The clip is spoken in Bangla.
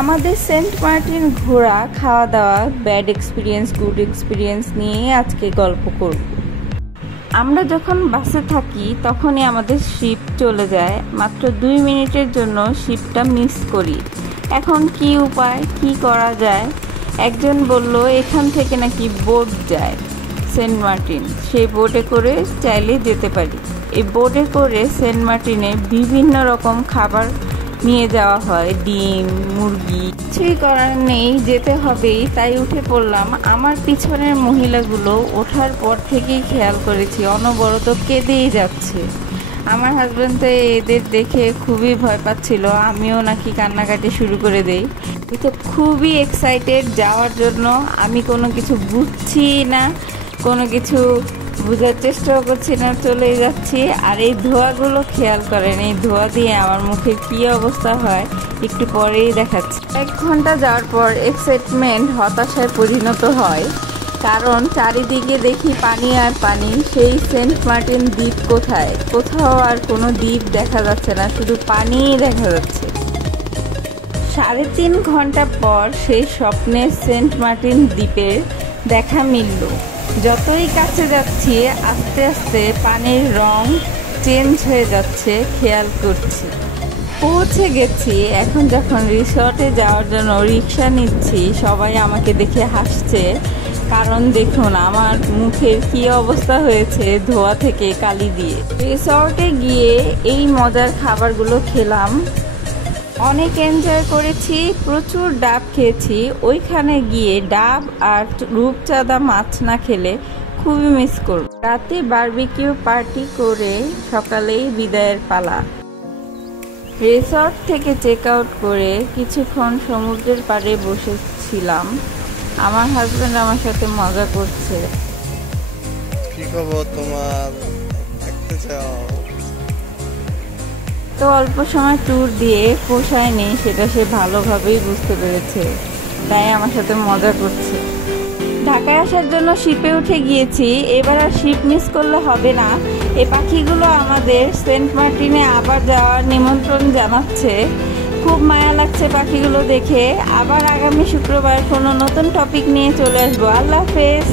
আমাদের সেন্ট মার্টিন ঘোরা, খাওয়া দাওয়া, ব্যাড এক্সপিরিয়েন্স, গুড এক্সপিরিয়েন্স নিয়ে আজকে গল্প করব। আমরা যখন বাসে থাকি তখনই আমাদের শিপ চলে যায়, মাত্র 2 মিনিটের জন্য শিপটা মিস করি। এখন কি উপায়, কি করা যায়? একজন বলল এখান থেকে নাকি বোট যায় সেন্ট মার্টিন, সেই বোটে করে চাইলে যেতে পারি। এই বোটে করে সেন্ট মার্টিনে বিভিন্ন রকম খাবার নিয়ে যাওয়া হয়, ডিম, মুরগি। কিছুই করার নেই, যেতে হবেই, তাই উঠে পড়লাম। আমার পিছনের মহিলাগুলো ওঠার পর থেকেই খেয়াল করেছি অনবরত কেঁদেই যাচ্ছে। আমার হাজব্যান্ড তো এদের দেখে খুবই ভয় পাচ্ছিল, আমিও নাকি কান্নাকাটি শুরু করে দেই। তো খুবই এক্সাইটেড যাওয়ার জন্য। আমি কোনো কিছু বুঝছি না, কোনো কিছু বোঝার চেষ্টাও করছি না, চলেই যাচ্ছি। আর এই ধোঁয়াগুলো খেয়াল করেন, এই ধোঁয়া দিয়ে আমার মুখের কী অবস্থা হয় একটু পরেই দেখাচ্ছি। 1 ঘন্টা যাওয়ার পর এক্সাইটমেন্ট হতাশায় পরিণত হয়, কারণ চারিদিকে দেখি পানি আর পানি। সেই সেন্ট মার্টিন দ্বীপ কোথায়? কোথাও আর কোনো দ্বীপ দেখা যাচ্ছে না, শুধু পানিই দেখা যাচ্ছে। 3.5 ঘন্টা পর সেই স্বপ্নের সেন্ট মার্টিন দ্বীপের দেখা মিলল। যতই কাছে যাচ্ছি আস্তে আস্তে পানির রং চেঞ্জ হয়ে যাচ্ছে, খেয়াল করছি। পৌঁছে গেছি। এখন যখন রিসর্টে যাওয়ার জন্য রিক্সা নিচ্ছি, সবাই আমাকে দেখে হাসছে, কারণ দেখুন আমার মুখের কি অবস্থা হয়েছে ধোয়া থেকে কালি দিয়ে। রিসর্টে গিয়ে এই মজার খাবারগুলো খেলাম, অনেক এনজয় করেছি, প্রচুর ডাব খেয়েছি। ওইখানে গিয়ে ডাব আর রূপচাঁদা মাছ না খেলে খুবই মিস করব। রাতে বারবিকিউ পার্টি করে সকালেই বিদায়ের পালা। রিসর্ট থেকে চেক আউট করে কিছুক্ষণ সমুদ্রের পাড়ে বসেছিলাম। আমার হাজব্যান্ড আমার সাথে মজা করছে। কি খবর তোমার? দেখতে চাও? তো অল্প সময় ট্যুর দিয়ে পোষায়নি, সেটা সে ভালোভাবেই বুঝতে পেরেছে, তাই আমার সাথে মজা করছে। ঢাকায় আসার জন্য শিপে উঠে গিয়েছি, এবার আর শিপ মিস করলে হবে না। এই পাখিগুলো আমাদের সেন্ট মার্টিনে আবার যাওয়ার নিমন্ত্রণ জানাচ্ছে। খুব মায়া লাগছে পাখিগুলো দেখে। আবার আগামী শুক্রবার কোনো নতুন টপিক নিয়ে চলে আসবো। আল্লাহ হাফেজ।